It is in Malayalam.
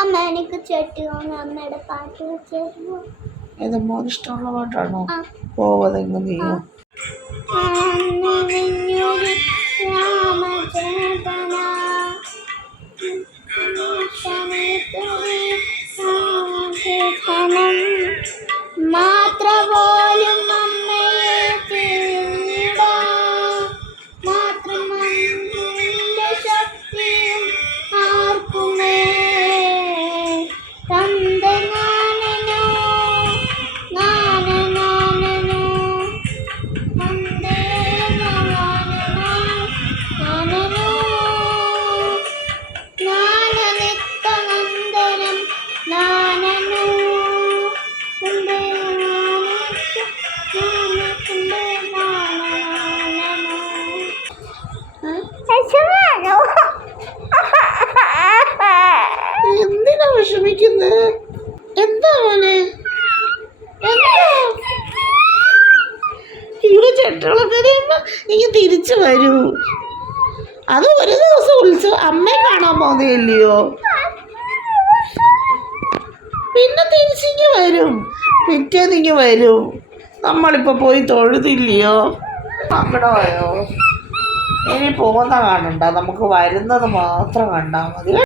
അമ്മ എനിക്ക് ചെട്ടിയോന്ന് അമ്മയുടെ പാട്ട് വെച്ചായിരുന്നു. ഇത് മോന് ഇഷ്ടമുള്ള പാട്ടാണോ? പോവതെങ്ങ് നീയോ. മാത്ര പോലും അമ്മയെ തിരിഞ്ഞിടാ മാത്രം അമ്മയുടെ ശക്തിയും ആർക്കുമേ തന്റെ നാനനോ നാനനാനനോ തന്റെ നാനനോ നാനനോ നാനനിത്തനന്ദനം നാനനോ തന്റെ എന്തിനാ വിഷമിക്കുന്നത്? എന്താ മോനെ? ഇവിടെ ചെട്ടുകളൊക്കെ കഴിയുമ്പോ നീ തിരിച്ചു വരൂ. അത് ഒരു ദിവസം ഉത്സവം അമ്മയെ കാണാൻ പോകുന്നില്ലയോ? പിന്നെ തിരിച്ചിങ്ങ് വരും, പിറ്റേന്നിങ്ങ് വരും. നമ്മളിപ്പോ പോയി തൊഴുതില്ലയോ? സങ്കടമായോ? ഇനി പോകുന്ന കാണണ്ട, നമുക്ക് വരുന്നത് മാത്രം കണ്ടാൽ മതി.